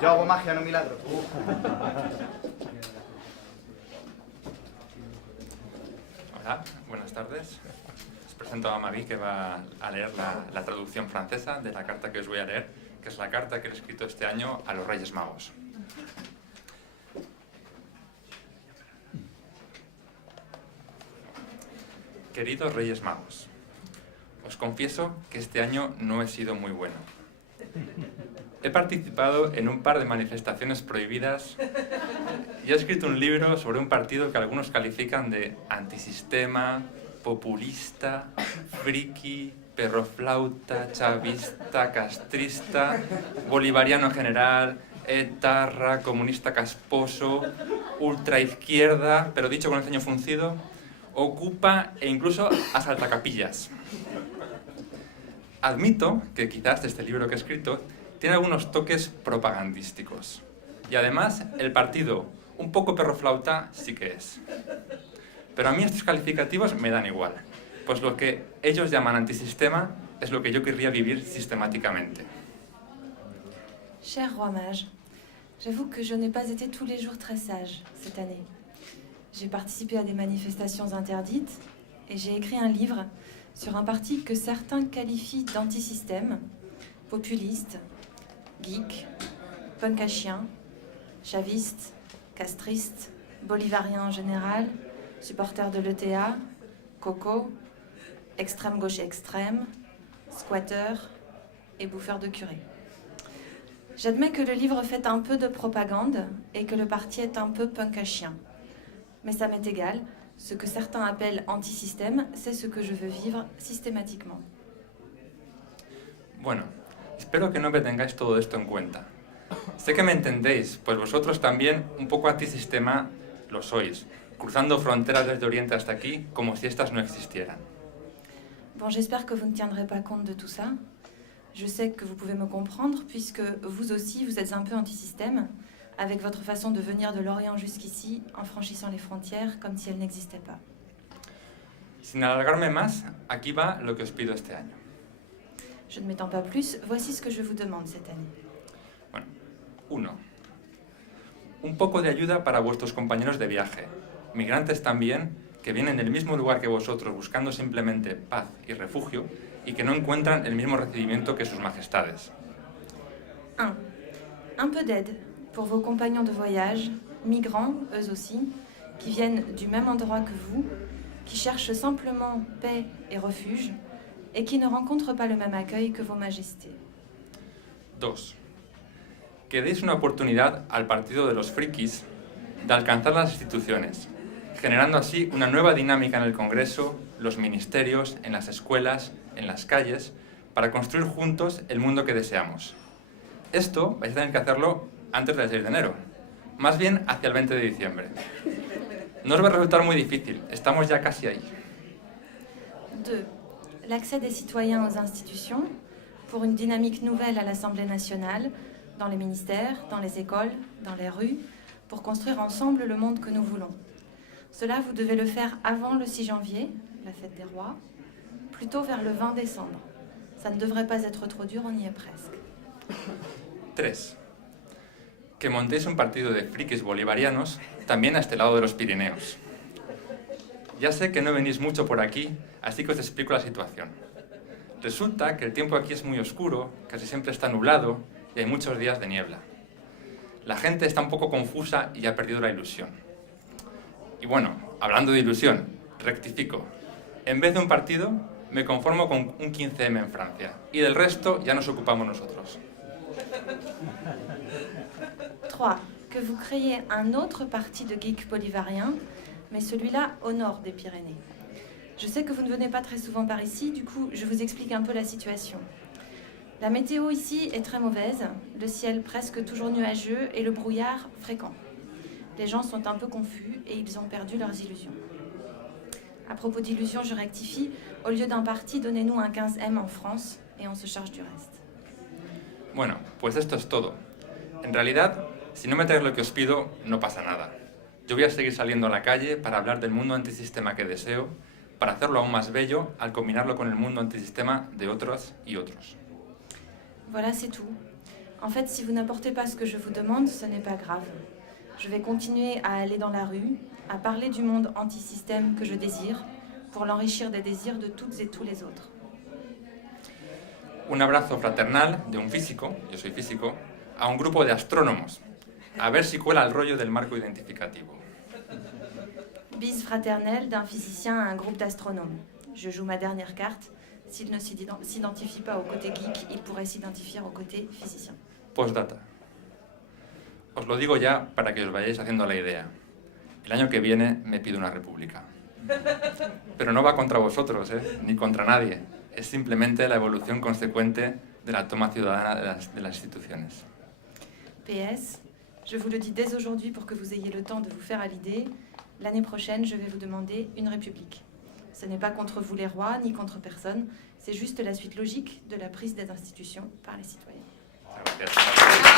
Yo hago magia, no milagros. Hola, buenas tardes. Os presento a Marie, que va a leer la traducción francesa de la carta que os voy a leer, que es la carta que he escrito este año a los Reyes Magos. Queridos Reyes Magos, os confieso que este año no he sido muy bueno. He participado en un par de manifestaciones prohibidas y he escrito un libro sobre un partido que algunos califican de antisistema, populista, friki, perroflauta, chavista, castrista, bolivariano general, etarra, comunista casposo, ultraizquierda, pero dicho con el ceño fruncido, ocupa e incluso asaltacapillas. Admito que quizás este libro que he escrito tiene algunos toques propagandísticos. Y además, el partido, un poco perroflauta, sí que es. Pero a mí estos calificativos me dan igual, pues lo que ellos llaman antisistema es lo que yo querría vivir sistemáticamente. Cher roi mage, j'avoue que je n'ai pas été tous les jours très sage cette année. J'ai participé à des manifestations interdites et j'ai écrit un livre sur un parti que certains qualifient d'antisystème, populiste, geek, punk à chien, chaviste, castriste, bolivarien en général, supporter de l'ETA, coco, extrême gauche extrême, squatter et bouffeur de curé. J'admets que le livre fait un peu de propagande et que le parti est un peu punk à chien. Mais ça m'est égal, ce que certains appellent antisystème, c'est ce que je veux vivre systématiquement. Bueno, espero que no me tengáis todo esto en cuenta. Sé que me entendéis, pues vosotros también un poco antisistema lo sois, cruzando fronteras desde Oriente hasta aquí como si estas no existieran. Bon, j'espère que vous ne tiendrez pas compte de tout ça. Je sais que vous pouvez me comprendre, puisque vous aussi, vous êtes un peu antisystème, avec votre façon de venir de l'Orient jusqu'ici, en franchissant les frontières comme si elles n'existaient pas. Sin alargarme más, aquí va lo que os pido este año. Je ne m'étends pas plus, voici ce que je vous demande cette année. Bueno, 1. Un poco de ayuda para vuestros compañeros de viaje, migrantes también, que vienen del mismo lugar que vosotros buscando simplemente paz y refugio y que no encuentran el mismo recibimiento que sus majestades. 1. Un peu d'aide pour vos compagnons de voyage, migrants, eux aussi, qui viennent du même endroit que vous, qui cherchent simplement paix et refuge, et qui ne rencontrent pas le même accueil que vos majestés. 2. Que deis una oportunidad al partido de los frikis de alcanzar las instituciones, generando así una nueva dinámica en el Congreso, los ministerios, en las escuelas, en las calles, para construir juntos el mundo que deseamos. Esto vais a tener que hacerlo antes del 6 de enero, más bien hacia el 20 de diciembre. No os va a resultar muy difícil, estamos ya casi ahí. 2. L'accès des citoyens aux institutions pour une dynamique nouvelle à l'Assemblée nationale, dans les ministères, dans les écoles, dans les rues, pour construire ensemble le monde que nous voulons. Cela, vous devez le faire avant le 6 janvier, la fête des rois, plutôt vers le 20 décembre. Ça ne devrait pas être trop dur, on y est presque. 3. Que montéis un partido de frikis bolivarianos también a este lado de los Pirineos. Ya sé que no venís mucho por aquí, así que os explico la situación. Resulta que el tiempo aquí es muy oscuro, casi siempre está nublado y hay muchos días de niebla. La gente está un poco confusa y ha perdido la ilusión. Y bueno, hablando de ilusión, rectifico. En vez de un partido, me conformo con un 15M en Francia y del resto ya nos ocupamos nosotros. 3. Que vous créez un autre parti de geeks bolivariens, mais celui-là au nord des Pyrénées. Je sais que vous ne venez pas très souvent par ici, du coup je vous explique un peu la situation. La météo ici est très mauvaise, le ciel presque toujours nuageux et le brouillard fréquent. Les gens sont un peu confus et ils ont perdu leurs illusions. À propos d'illusions, je rectifie, au lieu d'un parti, donnez-nous un 15M en France et on se charge du reste. Bueno, pues esto es todo. En realidad, si no me traes lo que os pido, no pasa nada. Yo voy a seguir saliendo a la calle para hablar del mundo antisistema que deseo, para hacerlo aún más bello al combinarlo con el mundo antisistema de otras y otros. Voilà, c'est tout. En fait, si vous n'apportez pas ce que je vous demande, ce n'est pas grave. Je vais continuer à aller dans la rue, à parler du monde anti-système que je désire, pour l'enrichir des désirs de toutes et tous les autres. Un abrazo fraternal de un físico, yo soy físico, a un grupo de astrónomos. A ver si cuela el rollo del marco identificativo. Bise fraternelle d'un physicien à un groupe d'astronomes. Je joue ma dernière carte. S'il ne s'identifie pas au côté geek, il pourrait s'identifier au côté physicien. Postdata. Os lo digo ya para que os vayáis haciendo la idea. El año que viene me pido una república. Pero no va contra vosotros, ni contra nadie. Es simplemente la evolución consecuente de la toma ciudadana de las instituciones. PS, je vous le dis dès aujourd'hui pour que vous ayez le temps de vous faire à l'idée. L'année prochaine, je vais vous demander une république. Ce n'est pas contre vous les rois, ni contre personne. C'est juste la suite logique de la prise des institutions par les citoyens. Gracias.